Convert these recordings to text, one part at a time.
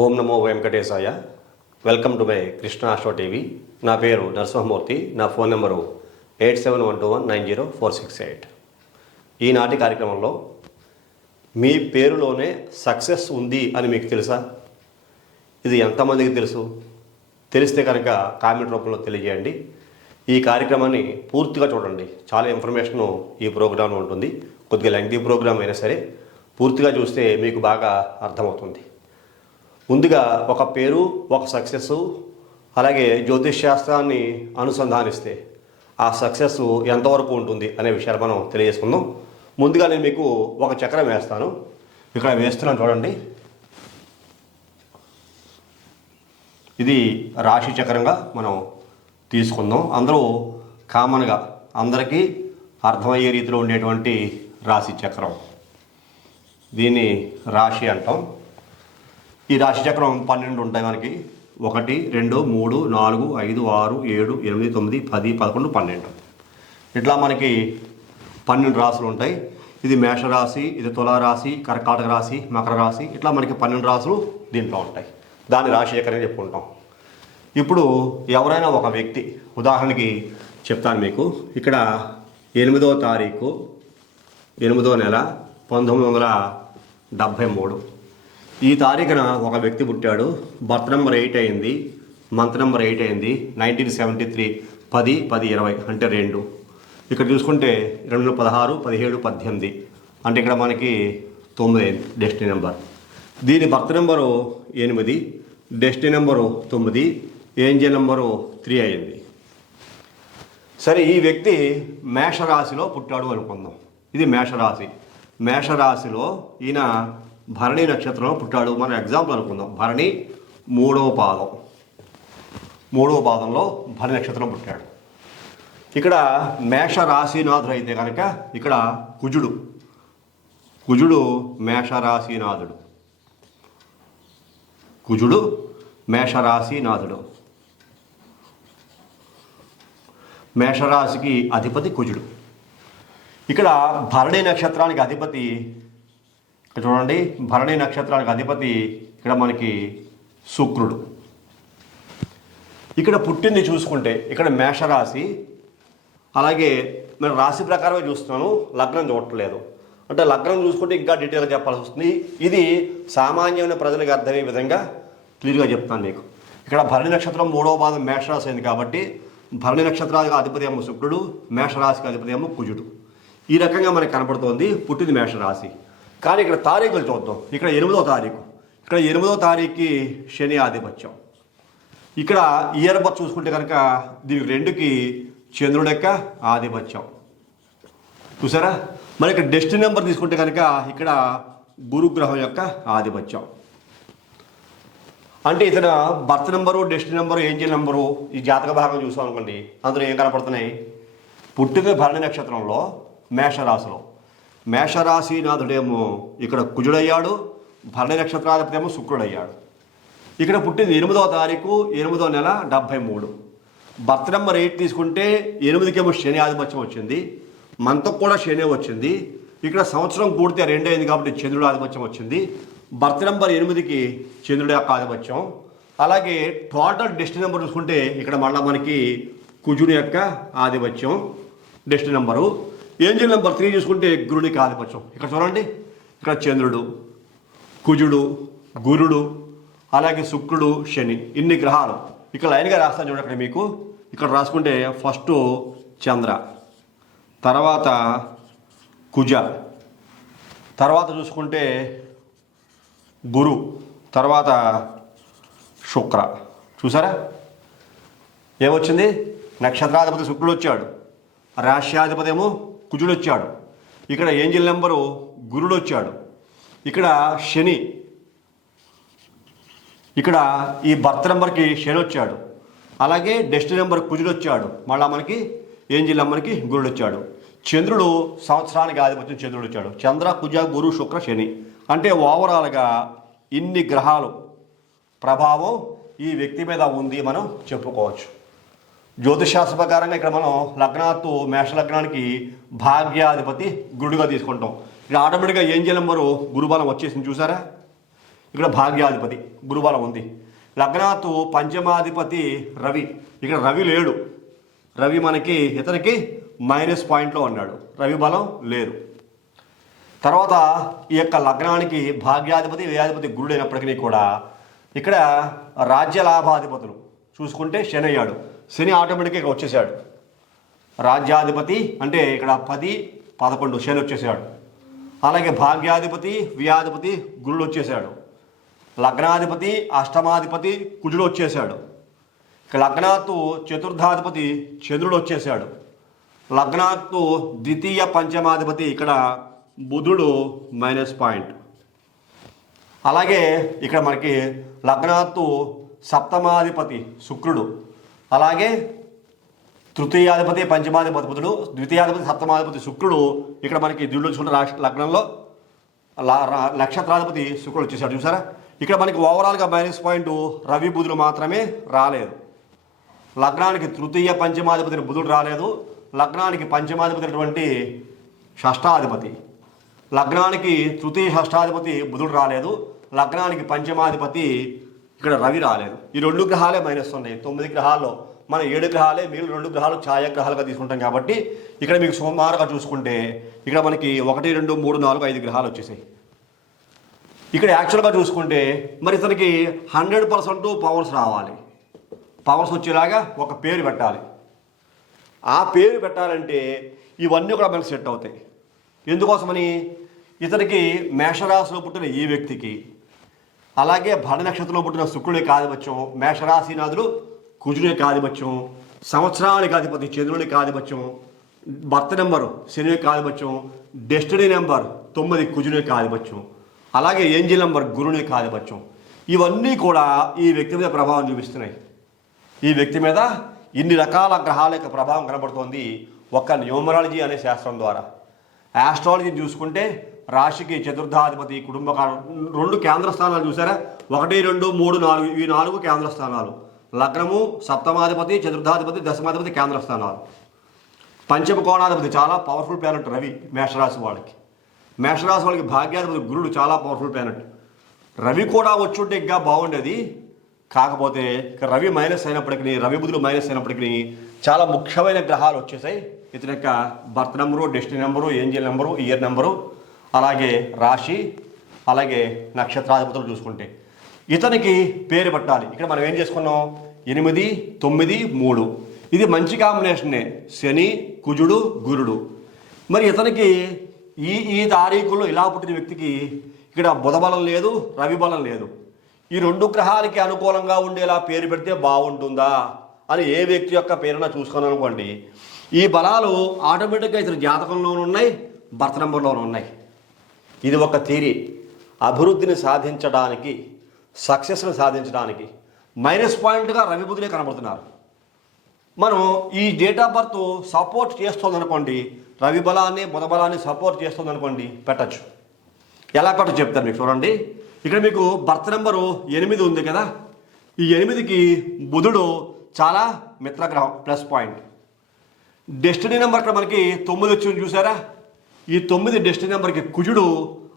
ఓం నమో వెంకటేశాయ. Welcome to my Krishna astro TV. నా పేరు నరసింహమూర్తి. నా ఫోన్ నెంబరు 8712190468. ఈనాటి కార్యక్రమంలో మీ పేరులోనే సక్సెస్ ఉంది అని మీకు తెలుసా? ఇది ఎంతమందికి తెలుసు? తెలిస్తే కనుక కామెంట్ రూపంలో తెలియజేయండి. ఈ కార్యక్రమాన్ని పూర్తిగా చూడండి. చాలా ఇన్ఫర్మేషను ఈ ప్రోగ్రాంలో ఉంటుంది. కొద్దిగా లెంగ్తీ ప్రోగ్రామ్ అయినా సరే పూర్తిగా చూస్తే మీకు బాగా అర్థమవుతుంది. ముందుగా ఒక పేరు, ఒక సక్సెస్, అలాగే జ్యోతిష్ శాస్త్రాన్ని అనుసంధానిస్తే ఆ సక్సెస్ ఎంతవరకు ఉంటుంది అనే విషయాలు మనం తెలియజేసుకుందాం. ముందుగా నేను మీకు ఒక చక్రం వేస్తాను. ఇక్కడ వేస్తున్నాను చూడండి. ఇది రాశి చక్రంగా మనం తీసుకుందాం. అందరూ కామన్గా అందరికీ అర్థమయ్యే రీతిలో ఉండేటువంటి రాశి చక్రం, దీన్ని రాశి అంటాం. ఈ రాశి చక్రం 12 ఉంటాయి మనకి. 1, 2, 3, 4, 5, 6, 7, 8, 9, 10, 11, 12 ఇట్లా మనకి 12 రాశులు ఉంటాయి. ఇది మేషరాశి, ఇది తులారాశి, కర్కాటక రాశి, మకర రాశి, ఇట్లా మనకి 12 రాశులు దీంట్లో ఉంటాయి. దాన్ని రాశి చక్రం చెప్పుకుంటాం. ఇప్పుడు ఎవరైనా ఒక వ్యక్తి, ఉదాహరణకి చెప్తాను మీకు. ఇక్కడ 8వ తారీఖు 8వ నెల 1973 ఈ తారీఖున ఒక వ్యక్తి పుట్టాడు. బర్త్ నెంబర్ 8 అయింది, మంత్ నెంబర్ 8 అయింది. 1973 10/10/20 అంటే 2. ఇక్కడ చూసుకుంటే 2016 17 18 అంటే ఇక్కడ మనకి 9 అయింది డెస్టినీ నెంబర్. దీని birth number 8, destiny number 9, Angel number 3 అయింది. సరే, ఈ వ్యక్తి మేషరాశిలో పుట్టాడు అనుకుందాం. ఇది మేషరాశి. మేషరాశిలో ఈయన భరణి నక్షత్రంలో పుట్టాడు. మనం ఎగ్జాంపుల్ అనుకుందాం. భరణి 3వ పాదంలో భరణి నక్షత్రం పుట్టాడు. ఇక్కడ మేషరాశినాథుడు అయితే కనుక ఇక్కడ కుజుడు మేషరాశినాథుడు. కుజుడు మేషరాశినాథుడు. మేషరాశికి అధిపతి కుజుడు. ఇక్కడ భరణి నక్షత్రానికి అధిపతి, ఇక్కడ చూడండి, భరణి నక్షత్రానికి అధిపతి ఇక్కడ మనకి శుక్రుడు. ఇక్కడ పుట్టింది చూసుకుంటే ఇక్కడ మేషరాశి. అలాగే నేను రాశి ప్రకారమే చూస్తున్నాను, లగ్నం చూడట్లేదు. అంటే లగ్నం చూసుకుంటే ఇంకా డీటెయిల్గా చెప్పాల్సి వస్తుంది. ఇది సామాన్యమైన ప్రజలకు అర్థమయ్యే విధంగా క్లియర్గా చెప్తాను మీకు. ఇక్కడ భరణి నక్షత్రం 3వ పాదం మేషరాశి అయింది కాబట్టి భరణి నక్షత్రానికి అధిపతి ఏమో శుక్రుడు, మేషరాశికి అధిపతి ఏమో కుజుడు. ఈ రకంగా మనకు కనపడుతోంది. పుట్టింది మేషరాశి. కానీ ఇక్కడ తారీఖులు చూద్దాం. ఇక్కడ 8వ తారీఖు, ఇక్కడ 8వ తారీఖుకి శని ఆధిపత్యం. ఇక్కడ ఇయర్ బర్త్ చూసుకుంటే కనుక దీనికి 2కి చంద్రుడి యొక్క ఆధిపత్యం. చూసారా? మరి ఇక్కడ డెస్టినీ నెంబర్ తీసుకుంటే కనుక ఇక్కడ గురుగ్రహం యొక్క ఆధిపత్యం. అంటే ఇతను birth number, destiny number, Angel number, ఈ జాతక భాగం చూసాం అనుకోండి. అందులో ఏం కనపడుతున్నాయి? పుట్టిన భరణి నక్షత్రంలో మేషరాశిలో మేషరాశినాథుడేమో ఇక్కడ కుజుడయ్యాడు, భరణి నక్షత్రాధిపతేమో శుక్రుడయ్యాడు. ఇక్కడ పుట్టింది 8వ తారీఖు 8వ నెల 73. బర్త్ నెంబర్ 8 తీసుకుంటే 8కేమో శని ఆధిపత్యం వచ్చింది, మంతకు కూడా శని వచ్చింది. ఇక్కడ సంవత్సరం కూడితే 2 అయింది కాబట్టి చంద్రుడు ఆధిపత్యం వచ్చింది. బర్త్ నెంబర్ 8కి చంద్రుడి యొక్క ఆధిపత్యం. అలాగే టోటల్ డెస్టినీ నెంబర్ చూసుకుంటే ఇక్కడ మళ్ళీ మనకి కుజుడి యొక్క ఆధిపత్యం డెస్టినీ నెంబరు. ఏంజల్ నెంబర్ 3 చూసుకుంటే గురుడికి ఆధిపత్యం. ఇక్కడ చూడండి, ఇక్కడ చంద్రుడు, కుజుడు, గురుడు, అలాగే శుక్రుడు, శని, ఇన్ని గ్రహాలు ఇక్కడ లైన్గా రాస్తాను చూడండి. ఇక్కడ మీకు ఇక్కడ రాసుకుంటే ఫస్ట్ చంద్ర, తర్వాత కుజ, తర్వాత చూసుకుంటే గురు, తర్వాత శుక్ర. చూసారా ఏమొచ్చింది? నక్షత్రాధిపతి శుక్రుడు వచ్చాడు, రాశ్యాధిపతి ఏమో కుజుడు వచ్చాడు, ఇక్కడ ఏంజల్ నెంబరు గురుడు వచ్చాడు, ఇక్కడ శని, ఇక్కడ ఈ బర్త్ నెంబర్కి శని వచ్చాడు, అలాగే డెస్టినీ నెంబర్ కుజుడు వచ్చాడు, మళ్ళీ మనకి ఏంజల్ నెంబర్కి గురుడు వచ్చాడు. చంద్రుడు సంవత్సరానికి ఆధిపత్యం చంద్రుడు వచ్చాడు. చంద్ర, కుజ, గురు, శుక్ర, శని అంటే ఓవరాల్గా ఇన్ని గ్రహాలు ప్రభావం ఈ వ్యక్తి మీద ఉంది మనం చెప్పుకోవచ్చు. జ్యోతిషాస్త్ర ప్రకారంగా ఇక్కడ మనం లగ్నాత్తు మేష లగ్నానికి భాగ్యాధిపతి గురుడుగా తీసుకుంటాం. ఇక్కడ ఆటోమేటిక్గా ఏంజల్ నెంబరు గురుబలం వచ్చేసింది. చూసారా? ఇక్కడ భాగ్యాధిపతి గురుబలం ఉంది. లగ్నాత్తు పంచమాధిపతి రవి, ఇక్కడ రవి లేడు. రవి మనకి ఇతనికి మైనస్ పాయింట్లో ఉన్నాడు, రవి బలం లేదు. తర్వాత ఈ యొక్క లగ్నానికి భాగ్యాధిపతి వ్యయాధిపతి గురుడు అయినప్పటికీ కూడా ఇక్కడ రాజ్య లాభాధిపతులు చూసుకుంటే శని అయ్యాడు. శని ఆటోమేటిక్గా ఇక్కడ వచ్చేసాడు. రాజ్యాధిపతి అంటే ఇక్కడ 10, 11 శని వచ్చేసాడు. అలాగే భాగ్యాధిపతి వ్యయాధిపతి గురుడు వచ్చేసాడు. లగ్నాధిపతి అష్టమాధిపతి కుజుడు వచ్చేసాడు. ఇక లగ్నాత్తు చతుర్థాధిపతి చంద్రుడు వచ్చేసాడు. లగ్నాత్తు ద్వితీయ పంచమాధిపతి ఇక్కడ బుధుడు మైనస్ పాయింట్. అలాగే ఇక్కడ మనకి లగ్నాత్తు సప్తమాధిపతి శుక్రుడు, అలాగే తృతీయాధిపతి పంచమాధిపతి బుధుడు, ద్వితీయాధిపతి సప్తమాధిపతి శుక్రుడు ఇక్కడ మనకి ద్విడు చూసుకుంటే లగ్నంలో నక్షత్రాధిపతి శుక్రుడు వచ్చేసాడు. చూసారా, ఇక్కడ మనకి ఓవరాల్గా మైనస్ పాయింట్ రవి బుధుడు మాత్రమే రాలేదు. లగ్నానికి తృతీయ పంచమాధిపతి బుధుడు రాలేదు. లగ్నానికి పంచమాధిపతి అటువంటి షష్టాధిపతి, లగ్నానికి తృతీయ షష్టాధిపతి బుధుడు రాలేదు. లగ్నానికి పంచమాధిపతి ఇక్కడ రవి రాలేదు. ఈ 2 గ్రహాలే మైనస్ ఉన్నాయి. 9 గ్రహాల్లో మనం 7 గ్రహాలే, మిగిలిన 2 గ్రహాలు ఛాయాగ్రహాలుగా తీసుకుంటాం కాబట్టి ఇక్కడ మీకు సుమారుగా చూసుకుంటే ఇక్కడ మనకి 1, 2, 3, 4, 5 గ్రహాలు వచ్చేసాయి. ఇక్కడ యాక్చువల్గా చూసుకుంటే మరి ఇతనికి 100% పవర్స్ రావాలి. పవర్స్ వచ్చేలాగా ఒక పేరు పెట్టాలి. ఆ పేరు పెట్టాలంటే ఇవన్నీ కూడా మనకు సెట్ అవుతాయి. ఎందుకోసమని ఇతనికి మేషరాశిలో పుట్టిన ఈ వ్యక్తికి, అలాగే భరణ నక్షత్రంలో పుట్టిన శుక్రుడికి ఆధిపత్యం, మేషరాశినాథుడు కుజుడికి ఆధిపత్యం, సంవత్సరానికి అధిపతి చంద్రుడికి ఆధిపత్యం, బర్త్ నెంబరు శనికి ఆధిపత్యం, డెస్టినీ నెంబర్ 9 కుజుడికి ఆధిపత్యం, అలాగే ఏంజిల్ నెంబర్ గురునికి ఆధిపత్యం. ఇవన్నీ కూడా ఈ వ్యక్తి మీద ప్రభావం చూపిస్తున్నాయి. ఈ వ్యక్తి మీద ఇన్ని రకాల గ్రహాల యొక్క ప్రభావం కనబడుతోంది ఒక్క న్యూమరాలజీ అనే శాస్త్రం ద్వారా. ఆస్ట్రాలజీని చూసుకుంటే రాశికి చతుర్థాధిపతి, కుటుంబ 2 కేంద్ర స్థానాలు చూసారా, 1, 2, 3, 4 ఈ 4 కేంద్ర స్థానాలు. లగ్నము సప్తమాధిపతి, చతుర్థాధిపతి, దశమాధిపతి కేంద్ర స్థానాలు. పంచమ కోణాధిపతి చాలా పవర్ఫుల్ ప్లానెట్ రవి మేషరాశి వాళ్ళకి. మేషరాశి వాళ్ళకి భాగ్యాధిపతి గురుడు చాలా పవర్ఫుల్ ప్లానెట్. రవి కూడా వచ్చుంటే ఇంకా బాగుండేది. కాకపోతే రవి మైనస్ అయినప్పటికీ, రవి బుధుడు మైనస్ అయినప్పటికీ చాలా ముఖ్యమైన గ్రహాలు వచ్చేసాయి. ఇతని యొక్క birth number, destiny number, angel number, year number, అలాగే రాశి, అలాగే నక్షత్రాధిపతులు చూసుకుంటే ఇతనికి పేరు పెట్టాలి. ఇక్కడ మనం ఏం చేసుకున్నాం, 8, 9, 3 ఇది మంచి కాంబినేషనే, శని కుజుడు గురుడు. మరి ఇతనికి ఈ తారీఖుల్లో ఇలా పుట్టిన వ్యక్తికి ఇక్కడ బుధ బలం లేదు, రవి బలం లేదు. ఈ 2 గ్రహాలకి అనుకూలంగా ఉండేలా పేరు పెడితే బాగుంటుందా అని ఏ వ్యక్తి యొక్క పేరున చూసుకున్నాను అనుకోండి, ఈ బలాలు ఆటోమేటిక్గా ఇతని జాతకంలోనూ ఉన్నాయి, బర్త్ నెంబర్లోనూ ఉన్నాయి. ఇది ఒక థియరీ. అభివృద్ధిని సాధించడానికి, సక్సెస్ని సాధించడానికి మైనస్ పాయింట్గా రవి బుధులే కనబడుతున్నారు. మనం ఈ డేట్ ఆఫ్ బర్త్ సపోర్ట్ చేస్తుంది అనుకోండి, రవి బలాన్ని బుధ బలాన్ని సపోర్ట్ చేస్తుంది అనుకోండి, పెట్టచ్చు. ఎలా పెట్టచ్చు చెప్తాను మీకు. చూడండి, ఇక్కడ మీకు బర్త్ నెంబరు 8 ఉంది కదా, ఈ 8కి బుధుడు చాలా మిత్రగ్రహం, ప్లస్ పాయింట్. డెస్టినీ నెంబర్ ఇక్కడ మనకి 9 వచ్చింది చూసారా, ఈ 9 డెస్టినీ నెంబర్కి కుజుడు,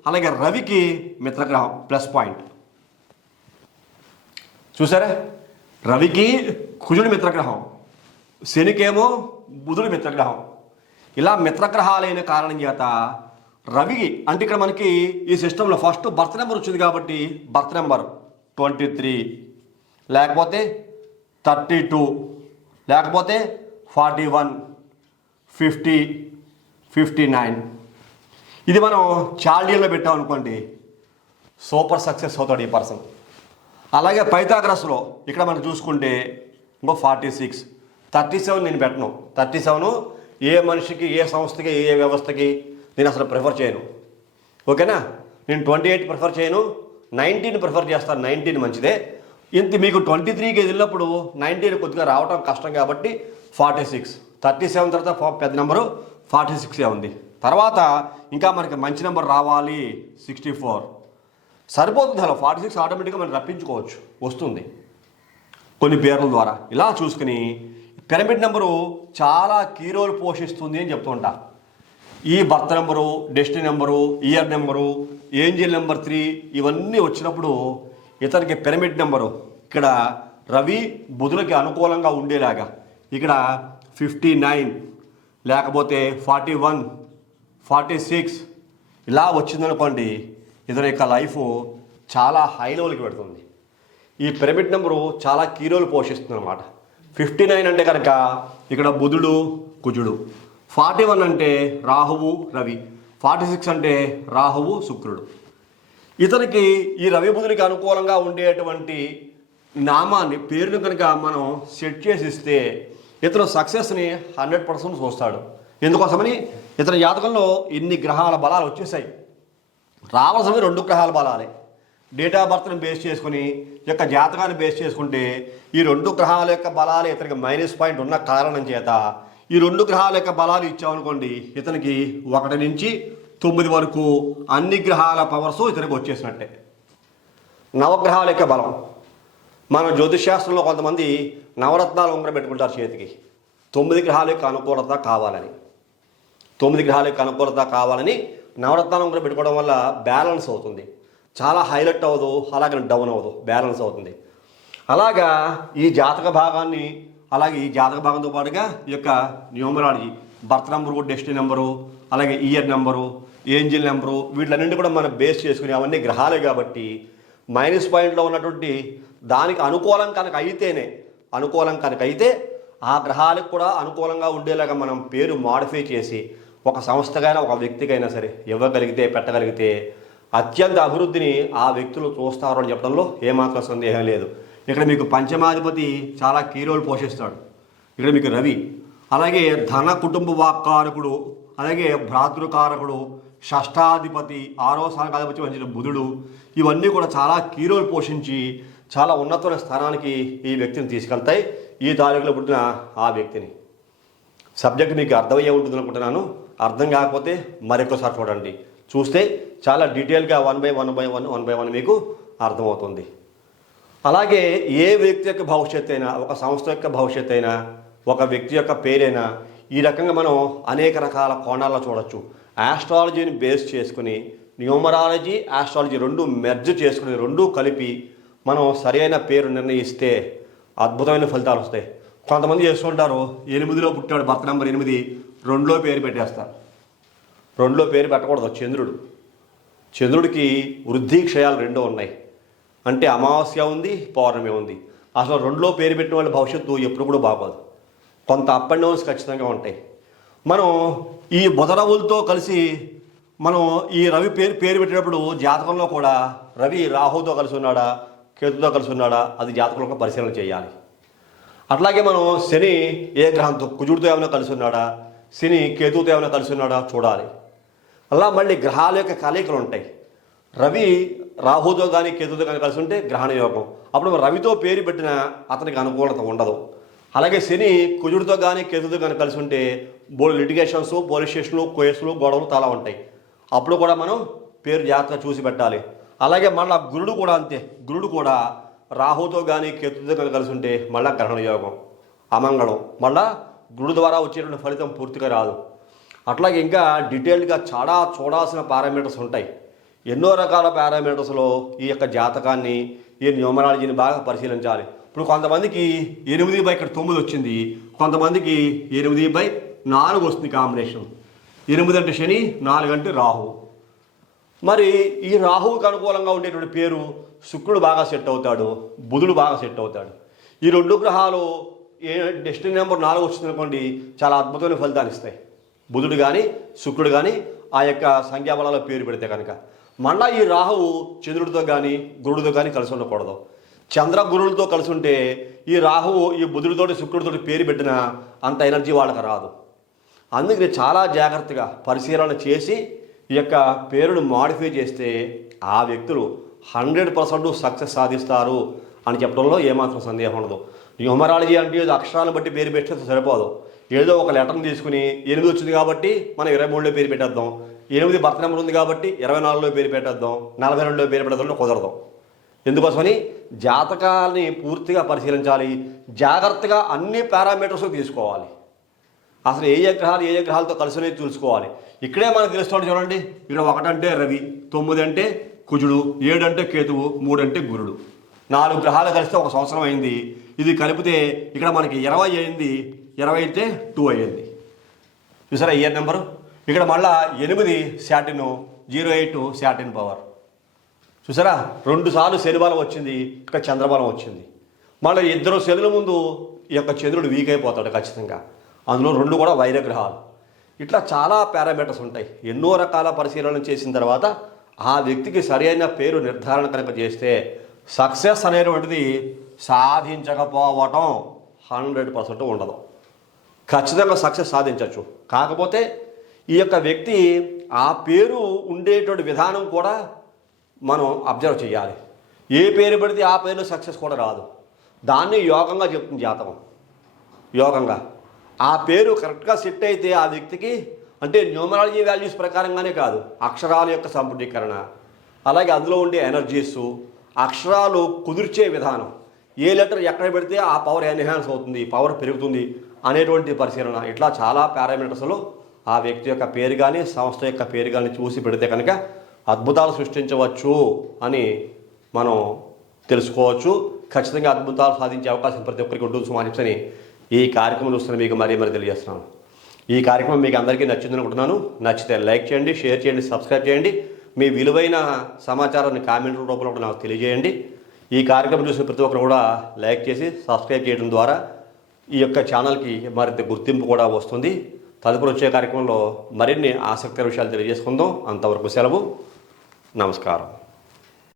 అలాగే రవికి మిత్రగ్రహం, ప్లస్ పాయింట్. చూసారా, రవికి కుజుడు మిత్రగ్రహం, శనికేమో బుధుడు మిత్రగ్రహం. ఇలా మిత్రగ్రహాలైన కారణం చేత రవికి అంటే ఇక్కడ మనకి ఈ సిస్టంలో ఫస్ట్ బర్త్ నెంబర్ వచ్చింది కాబట్టి బర్త్ నెంబర్ 23, లేకపోతే 32, లేకపోతే 41, 50, 59 ఇది మనం చాల్డియన్లో పెట్టాం అనుకోండి, సూపర్ సక్సెస్ అవుతాడు ఈ పర్సన్. అలాగే పైథాగరస్లో ఇక్కడ మనం చూసుకుంటే ఇంకో 46, 37 నేను పెట్టను. 37 ఏ మనిషికి, ఏ సంస్థకి, ఏ వ్యవస్థకి నేను అసలు ప్రిఫర్ చేయను. ఓకేనా, నేను 28 ప్రిఫర్ చేయను, 19 ప్రిఫర్ చేస్తాను. 19 మంచిదే. ఇంత మీకు 23కి వెళ్ళినప్పుడు 19 కొద్దిగా రావడం కష్టం కాబట్టి 46, 37 తర్వాత పెద్ద నెంబరు 46 ఉంది. తర్వాత ఇంకా మనకి మంచి నెంబర్ రావాలి 64 సరిపోతుంది. అలా 46 ఆటోమేటిక్గా మనం రప్పించుకోవచ్చు, వస్తుంది కొన్ని పేర్ల ద్వారా. ఇలా చూసుకుని పిరమిడ్ నెంబరు చాలా కీ రోల్ పోషిస్తుంది అని చెప్తూ ఉంటా. ఈ birth number, destiny number, year number, angel number 3 ఇవన్నీ వచ్చినప్పుడు ఇతనికి పిరమిడ్ నెంబరు ఇక్కడ రవి బుధులకి అనుకూలంగా ఉండేలాగా ఇక్కడ 59 లేకపోతే 41, 46 ఇలా వచ్చిందనుకోండి, ఇతని యొక్క లైఫ్ చాలా హై లెవెల్కి పెడుతుంది. ఈ పిరమిడ్ నెంబరు చాలా కీ రోల్ పోషిస్తుంది అనమాట. 59 అంటే కనుక ఇక్కడ బుధుడు కుజుడు, 41 అంటే రాహువు రవి, 46 అంటే రాహువు శుక్రుడు. ఇతనికి ఈ రవి బుధుడికి అనుకూలంగా ఉండేటువంటి నామాన్ని పేరును కనుక మనం సెట్ చేసి ఇస్తే ఇతను సక్సెస్ని 100% చూస్తాడు. ఎందుకోసమని ఇతని జాతకంలో ఇన్ని గ్రహాల బలాలు వచ్చేసాయి. రావాల్సినవి 2 గ్రహాల బలాలే. డేట్ ఆఫ్ బర్త్ని బేస్ చేసుకుని యొక్క జాతకాన్ని బేస్ చేసుకుంటే ఈ 2 గ్రహాల యొక్క బలాలు ఇతనికి -పాయింట్ ఉన్న కారణం చేత ఈ 2 గ్రహాల యొక్క బలాలు ఇచ్చామనుకోండి, ఇతనికి 1 నుంచి 9 వరకు అన్ని గ్రహాల పవర్స్ ఇతనికి వచ్చేసినట్టే. నవగ్రహాల యొక్క బలం, మన జ్యోతిషాస్త్రంలో కొంతమంది నవరత్నాలు ఉంగరం పెట్టుకుంటారు చేతికి. 9 గ్రహాల యొక్క అనుకూలత కావాలని, 9 గ్రహాల యొక్క అనుకూలత కావాలని నవరత్నాలు ఉంగరం పెట్టుకోవడం వల్ల బ్యాలెన్స్ అవుతుంది. చాలా హైలైట్ అవ్వదు, అలాగే డౌన్ అవ్వదు, బ్యాలెన్స్ అవుతుంది. అలాగా ఈ జాతక భాగాన్ని, అలాగే ఈ జాతక భాగంతో పాటుగా ఈ యొక్క numerology, birth number, destiny number, అలాగే ఇయర్ నెంబరు, ఏంజిల్ నెంబరు, వీటిలన్నింటి కూడా మనం బేస్ చేసుకుని అవన్నీ గ్రహాలే కాబట్టి -పాయింట్లో ఉన్నటువంటి దానికి అనుకూలం కనుక అయితే ఆ గ్రహాలకు కూడా అనుకూలంగా ఉండేలాగా మనం పేరు మాడిఫై చేసి ఒక సంస్థకైనా ఒక వ్యక్తికైనా సరే ఇవ్వగలిగితే, పెట్టగలిగితే అత్యంత అభివృద్ధిని ఆ వ్యక్తులు చూస్తారు అని చెప్పడంలో ఏమాత్రం సందేహం లేదు. ఇక్కడ మీకు పంచమాధిపతి చాలా కీ రోల్ పోషిస్తాడు. ఇక్కడ మీకు రవి, అలాగే ధన కుటుంబ వాక్కారకుడు, అలాగే భ్రాతృకారకుడు, షష్టాధిపతి, 6వ స్థానాధిపతి వహించిన బుధుడు, ఇవన్నీ కూడా చాలా కీ రోల్ పోషించి చాలా ఉన్నతమైన స్థానానికి ఈ వ్యక్తిని తీసుకెళ్తాయి, ఈ తారీఖులో పుట్టిన ఆ వ్యక్తిని. సబ్జెక్ట్ మీకు అర్థమయ్యే ఉంటుంది అనుకుంటున్నాను. అర్థం కాకపోతే మరొకసారి చూడండి, చూస్తే చాలా డీటెయిల్గా 1 బై 1 మీకు అర్థమవుతుంది. అలాగే ఏ వ్యక్తి యొక్క భవిష్యత్తు అయినా, ఒక సంస్థ యొక్క భవిష్యత్తు అయినా, ఒక వ్యక్తి యొక్క పేరైనా ఈ రకంగా మనం అనేక రకాల కోణాల్లో చూడొచ్చు. ఆస్ట్రాలజీని బేస్ చేసుకుని న్యూమరాలజీ, ఆస్ట్రాలజీ 2 మెర్జ్ చేసుకుని 2 కలిపి మనం సరైన పేరు నిర్ణయిస్తే అద్భుతమైన ఫలితాలు వస్తాయి. కొంతమంది చేస్తుంటారు, 8లో పుట్టాడు, బర్త్ నెంబర్ 8, 2లో పేరు పెట్టేస్తారు. 2లో పేరు పెట్టకూడదు. చంద్రుడికి వృద్ధి క్షయాలు 2 ఉన్నాయి. అంటే అమావాస్య ఉంది, పౌర్ణమి ఉంది. అసలు 2లో పేరు పెట్టిన వాళ్ళ భవిష్యత్తు ఎప్పుడు కూడా బాగోదు. కొంత అప్ అండ్ డౌన్స్ ఖచ్చితంగా ఉంటాయి. మనం ఈ బుధరవులతో కలిసి మనం ఈ రవి పేరు పెట్టేటప్పుడు జాతకంలో కూడా రవి రాహుతో కలిసి ఉన్నాడా, కేతుతో కలిసి ఉన్నాడా, అది జాతకంలో పరిశీలన చేయాలి. అట్లాగే మనం శని ఏ గ్రహంతో, కుజుడితో ఏమైనా కలిసి ఉన్నాడా, శని కేతుతో ఏమైనా కలిసి ఉన్నాడా చూడాలి. అలా మళ్ళీ గ్రహాల యొక్క కలయికలు ఉంటాయి. రవి రాహుతో కానీ కేతుతో కానీ కలిసి ఉంటే గ్రహణ యోగం. అప్పుడు రవితో పేరు పెట్టిన అతనికి అనుకూలత ఉండదు. అలాగే శని కుజుడితో కానీ కేతుతో కానీ కలిసి ఉంటే లిటిగేషన్స్, పోలీస్ స్టేషన్లు, కేసులు, గొడవలు చాలా ఉంటాయి. అప్పుడు కూడా మనం పేరు జాగ్రత్తగా చూసి పెట్టాలి. అలాగే మళ్ళీ గురుడు కూడా అంతే. గురుడు కూడా రాహుతో కానీ కేతుతో కానీ కలిసి ఉంటే మళ్ళీ గ్రహణ యోగం, అమంగళం, మళ్ళా గురుడు ద్వారా వచ్చేటువంటి ఫలితం పూర్తిగా రాదు. అట్లాగే ఇంకా డీటెయిల్డ్గా చాలా చూడాల్సిన పారామీటర్స్ ఉంటాయి. ఎన్నో రకాల పారామీటర్స్లో ఈ యొక్క జాతకాన్ని, ఈ న్యూమరాలజీని బాగా పరిశీలించాలి. ఇప్పుడు కొంతమందికి 8/9 వచ్చింది, కొంతమందికి 8/4 వస్తుంది కాంబినేషన్. 8 అంటే శని, 4 అంటే రాహు. మరి ఈ రాహువుకి అనుకూలంగా ఉండేటువంటి పేరు శుక్రుడు బాగా సెట్ అవుతాడు, బుధుడు బాగా సెట్ అవుతాడు. ఈ 2 గ్రహాలు డెస్టినీ నెంబర్ 4 వచ్చింది అనుకోండి, చాలా అద్భుతమైన ఫలితాలు ఇస్తాయి. బుధుడు కానీ శుక్రుడు కానీ ఆ యొక్క సంఖ్యాబలాల పేరు పెడితే కనుక. మళ్ళా ఈ రాహువు చంద్రుడితో కానీ గురుడితో కానీ కలిసి ఉండకూడదు. చంద్ర గురువులతో కలిసి ఉంటే ఈ రాహువు ఈ బుధుడితోటి శుక్రుడితోటి పేరు పెట్టినా అంత ఎనర్జీ వాళ్ళకి రాదు. అందుకని చాలా జాగ్రత్తగా పరిశీలన చేసి ఈ యొక్క పేరును మాడిఫై చేస్తే ఆ వ్యక్తులు 100% సక్సెస్ సాధిస్తారు అని చెప్పడంలో ఏమాత్రం సందేహం ఉండదు. న్యూమరాలజీ అంటే ఏదో అక్షరాలను బట్టి పేరు పెట్టేస్తే సరిపోదు. ఏదో ఒక లెటర్ని తీసుకుని 8 వచ్చింది కాబట్టి మనం 23లో పేరు పెట్టేద్దాం, 8 బర్త్ నెంబర్ ఉంది కాబట్టి 24లో పేరు పెట్టేద్దాం, 42లో పేరు పెట్టేద్దాం కుదరదు. ఎందుకోసమని జాతకాలని పూర్తిగా పరిశీలించాలి, జాగ్రత్తగా అన్ని పారామీటర్స్ తీసుకోవాలి. అసలు ఏ గ్రహాలతో కలిసి అనేది తెలుసుకోవాలి. ఇక్కడే మనకు తెలుస్తుంది చూడండి. ఇక్కడ 1 అంటే రవి, 9 అంటే కుజుడు, 7 అంటే కేతువు, 3 అంటే గురుడు. 4 గ్రహాలు కలిస్తే ఒక సంవత్సరం అయింది. ఇది కలిపితే ఇక్కడ మనకి 20 అయింది. 20 అయితే 2 అయ్యింది. చూసారా ఇయర్ నెంబరు. ఇక్కడ మళ్ళా 8 శాటిన్, 08 శాటిన్ పవర్. చూసారా 2 సార్లు శని బలం వచ్చింది, ఇక్కడ చంద్రబలం వచ్చింది. మళ్ళీ 2 శనుల ముందు ఈ యొక్క చంద్రుడు వీక్ అయిపోతాడు ఖచ్చితంగా. అందులో 2 కూడా వైరగ్రహాలు. ఇట్లా చాలా పారామీటర్స్ ఉంటాయి. ఎన్నో రకాల పరిశీలన చేసిన తర్వాత ఆ వ్యక్తికి సరైన పేరు నిర్ధారణ కనుక చేస్తే సక్సెస్ అనేటువంటిది సాధించకపోవటం 100% ఉండదు. ఖచ్చితంగా సక్సెస్ సాధించవచ్చు. కాకపోతే ఈ యొక్క వ్యక్తి ఆ పేరు ఉండేటువంటి విధానం కూడా మనం అబ్జర్వ్ చేయాలి. ఏ పేరు పెడితే ఆ పేరులో సక్సెస్ కూడా రాదు. దాన్ని యోగంగా చెప్తుంది జాతకం. యోగంగా ఆ పేరు కరెక్ట్గా సెట్ అయితే ఆ వ్యక్తికి, అంటే న్యూమరాలజీ వాల్యూస్ ప్రకారంగానే కాదు, అక్షరాల యొక్క సంపుటీకరణ, అలాగే అందులో ఉండే ఎనర్జీసు, అక్షరాలు కుదిర్చే విధానం, ఏ లెటర్ ఎక్కడ పెడితే ఆ పవర్ ఎన్హాన్స్ అవుతుంది, పవర్ పెరుగుతుంది అనేటువంటి పరిశీలన, ఇట్లా చాలా పారామీటర్స్లో ఆ వ్యక్తి యొక్క పేరు కానీ సంస్థ యొక్క పేరు కానీ చూసి పెడితే కనుక అద్భుతాలు సృష్టించవచ్చు అని మనం తెలుసుకోవచ్చు. ఖచ్చితంగా అద్భుతాలు సాధించే అవకాశం ప్రతి ఒక్కరికి ఉంటుంది సుమానిప్సని ఈ కార్యక్రమం చూస్తున్న మీకు మరీ తెలియజేస్తున్నాను. ఈ కార్యక్రమం మీకు అందరికీ నచ్చిందని అనుకుంటున్నాను. నచ్చితే లైక్ చేయండి, షేర్ చేయండి, సబ్స్క్రైబ్ చేయండి. మీ విలువైన సమాచారాన్ని కామెంట్ రూపంలో కూడా నాకు తెలియజేయండి. ఈ కార్యక్రమం చూసిన ప్రతి ఒక్కరు కూడా లైక్ చేసి సబ్స్క్రైబ్ చేయడం ద్వారా ఈ యొక్క ఛానల్కి మరింత గుర్తింపు కూడా వస్తుంది. తదుపరి వచ్చే కార్యక్రమంలో మరిన్ని ఆసక్తికర విషయాలు తెలియజేసుకుందాం. అంతవరకు సెలవు. నమస్కారం.